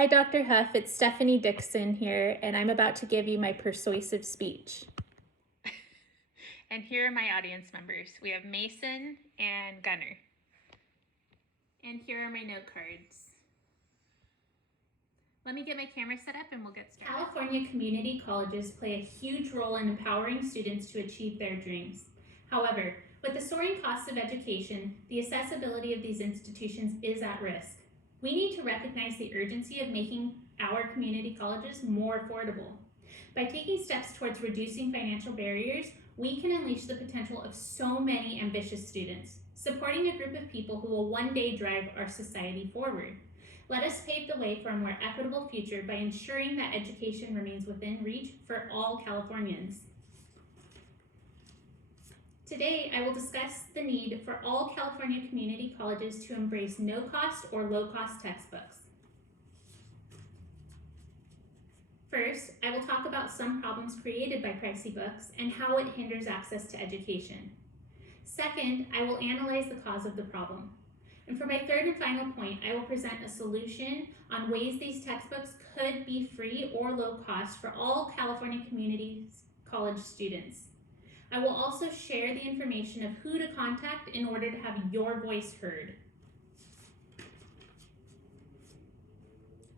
Hi, Dr. Hough. It's Stephanie Dixon here, and I'm about to give you my persuasive speech. And here are my audience members. We have Mason and Gunner. And here are my note cards. Let me get my camera set up and we'll get started. California community colleges play a huge role in empowering students to achieve their dreams. However, with the soaring costs of education, the accessibility of these institutions is at risk. We need to recognize the urgency of making our community colleges more affordable. By taking steps towards reducing financial barriers, we can unleash the potential of so many ambitious students, supporting a group of people who will one day drive our society forward. Let us pave the way for a more equitable future by ensuring that education remains within reach for all Californians. Today, I will discuss the need for all California community colleges to embrace no-cost or low-cost textbooks. First, I will talk about some problems created by pricey books and how it hinders access to education. Second, I will analyze the cause of the problem. And for my third and final point, I will present a solution on ways these textbooks could be free or low cost for all California community college students. I will also share the information of who to contact in order to have your voice heard.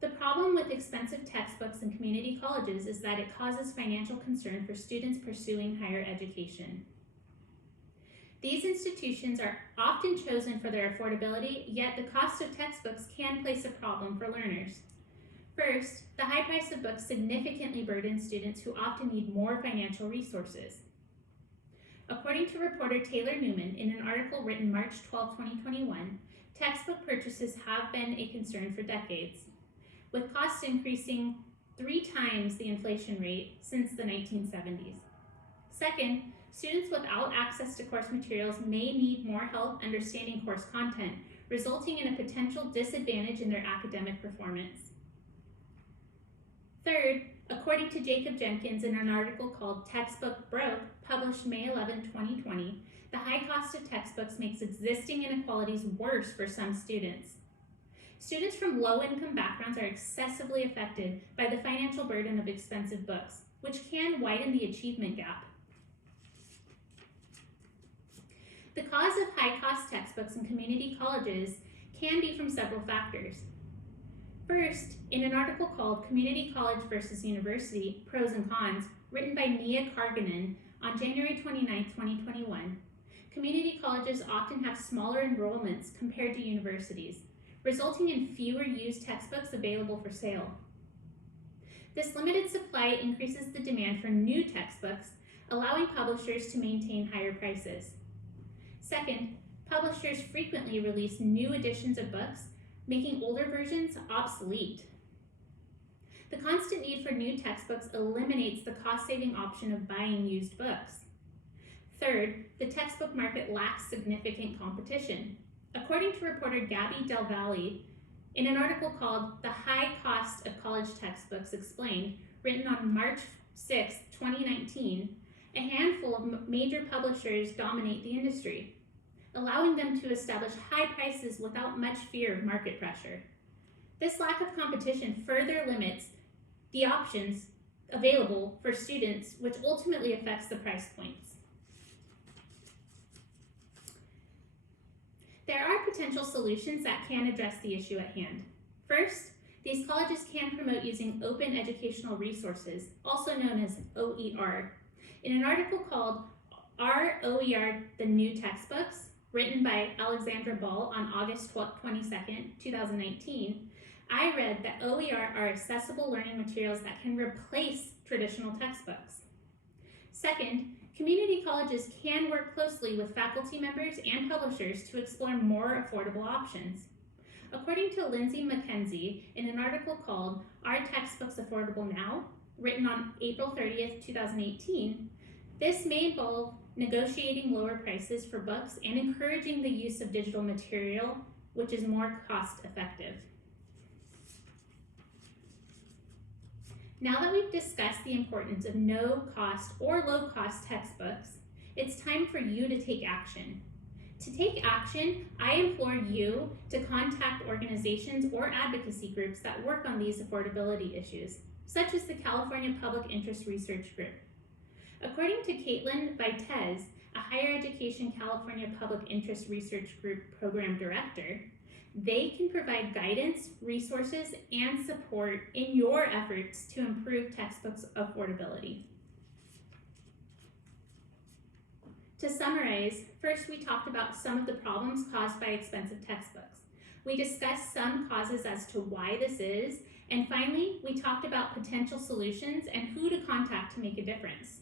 The problem with expensive textbooks in community colleges is that it causes financial concern for students pursuing higher education. These institutions are often chosen for their affordability, yet the cost of textbooks can place a problem for learners. First, the high price of books significantly burdens students who often need more financial resources. According to reporter Taylor Newman in an article written March 12, 2021, textbook purchases have been a concern for decades, with costs increasing 3 times the inflation rate since the 1970s. Second, students without access to course materials may need more help understanding course content, resulting in a potential disadvantage in their academic performance. Third, according to Jacob Jenkins in an article called Textbook Broke, published May 11, 2020, the high cost of textbooks makes existing inequalities worse for some students. Students from low-income backgrounds are excessively affected by the financial burden of expensive books, which can widen the achievement gap. The cause of high-cost textbooks in community colleges can be from several factors. First, in an article called Community College versus University, Pros and Cons, written by Nia Karganen on January 29, 2021, community colleges often have smaller enrollments compared to universities, resulting in fewer used textbooks available for sale. This limited supply increases the demand for new textbooks, allowing publishers to maintain higher prices. Second, publishers frequently release new editions of books, making older versions obsolete. The constant need for new textbooks eliminates the cost-saving option of buying used books. Third, the textbook market lacks significant competition. According to reporter Gabby Del Valle, in an article called The High Cost of College Textbooks Explained, written on March 6, 2019, a handful of major publishers dominate the industry, allowing them to establish high prices without much fear of market pressure. This lack of competition further limits the options available for students, which ultimately affects the price points. There are potential solutions that can address the issue at hand. First, these colleges can promote using open educational resources, also known as OER. In an article called Are OER the New Textbooks?, written by Alexandra Ball on August 22, 2019, I read that OER are accessible learning materials that can replace traditional textbooks. Second, community colleges can work closely with faculty members and publishers to explore more affordable options. According to Lindsay McKenzie, in an article called Are Textbooks Affordable Now?, written on April 30, 2018, this may involve negotiating lower prices for books and encouraging the use of digital material, which is more cost-effective. Now that we've discussed the importance of no-cost or low-cost textbooks, it's time for you to take action. To take action, I implore you to contact organizations or advocacy groups that work on these affordability issues, such as the California Public Interest Research Group. According to Caitlin Vitez, a Higher Education California Public Interest Research Group Program Director, they can provide guidance, resources, and support in your efforts to improve textbooks affordability. To summarize, first we talked about some of the problems caused by expensive textbooks. We discussed some causes as to why this is, and finally, we talked about potential solutions and who to contact to make a difference.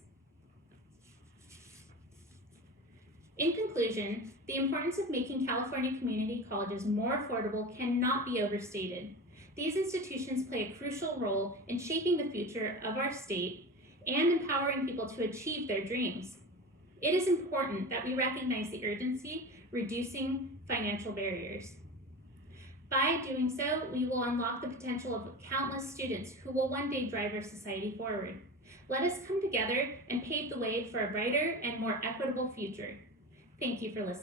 In conclusion, the importance of making California community colleges more affordable cannot be overstated. These institutions play a crucial role in shaping the future of our state and empowering people to achieve their dreams. It is important that we recognize the urgency, reducing financial barriers. By doing so, we will unlock the potential of countless students who will one day drive our society forward. Let us come together and pave the way for a brighter and more equitable future. Thank you for listening.